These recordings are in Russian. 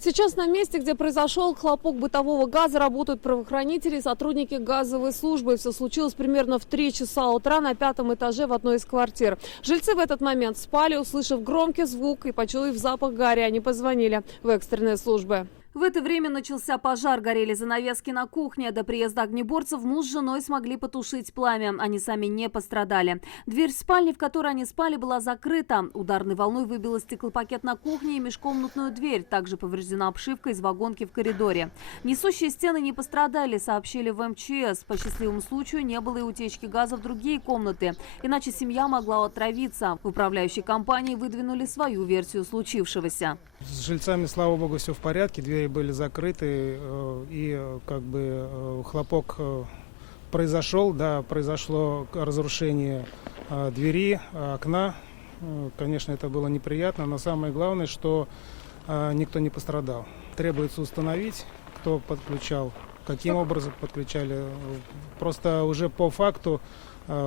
Сейчас на месте, где произошел хлопок бытового газа, работают правоохранители и сотрудники газовой службы. Все случилось примерно в 3 часа утра на 5-м этаже в одной из квартир. Жильцы в этот момент спали, услышав громкий звук и почуяв запах гари. Они позвонили в экстренные службы. В это время начался пожар, горели занавески на кухне. До приезда огнеборцев муж с женой смогли потушить пламя. Они сами не пострадали. Дверь спальни, в которой они спали, была закрыта. Ударной волной выбило стеклопакет на кухне и межкомнатную дверь. Также повреждена обшивка из вагонки в коридоре. Несущие стены не пострадали, сообщили в МЧС. По счастливому случаю не было и утечки газа в другие комнаты. Иначе семья могла отравиться. В управляющей компании выдвинули свою версию случившегося. С жильцами, слава богу, все в порядке. Двери были закрыты, и хлопок произошел, да, произошло разрушение двери, окна. Конечно, это было неприятно, но самое главное, что никто не пострадал. Требуется установить, кто подключал, каким образом подключали. Просто уже по факту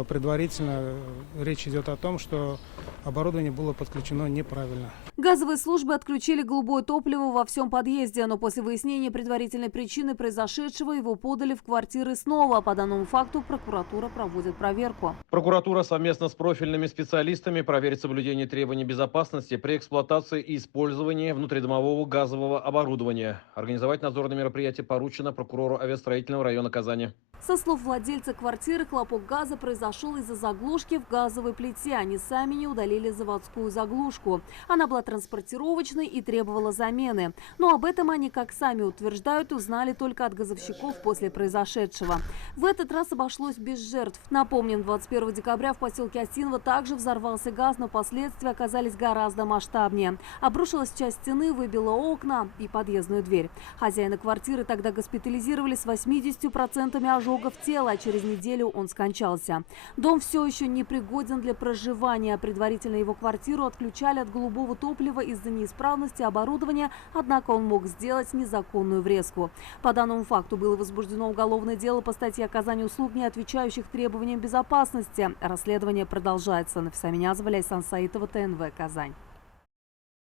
предварительно речь идет о том, что оборудование было подключено неправильно. Газовые службы отключили голубое топливо во всем подъезде, но после выяснения предварительной причины произошедшего его подали в квартиры снова. По данному факту прокуратура проводит проверку. Прокуратура совместно с профильными специалистами проверит соблюдение требований безопасности при эксплуатации и использовании внутридомового газового оборудования. Организовать надзорные мероприятия поручено прокурору авиастроительного района Казани. Со слов владельца квартиры, хлопок газа произошел из-за заглушки в газовой плите. Они сами не удалили заводскую заглушку. Она была транспортировочной и требовала замены. Но об этом они, как сами утверждают, узнали только от газовщиков после произошедшего. В этот раз обошлось без жертв. Напомним, 21 декабря в поселке Осиново также взорвался газ, но последствия оказались гораздо масштабнее. Обрушилась часть стены, выбила окна и подъездную дверь. Хозяина квартиры тогда госпитализировали с 80% ожогов тела, а через неделю он скончался. Дом все еще не пригоден для проживания. Предварительно его квартиру отключали от голубого топлива из-за неисправности оборудования, однако он мог сделать незаконную врезку. По данному факту было возбуждено уголовное дело по статье оказания услуг, не отвечающих требованиям безопасности. Расследование продолжается. Нафиса Минязова, Ляйсан Саитова, ТНВ, Казань.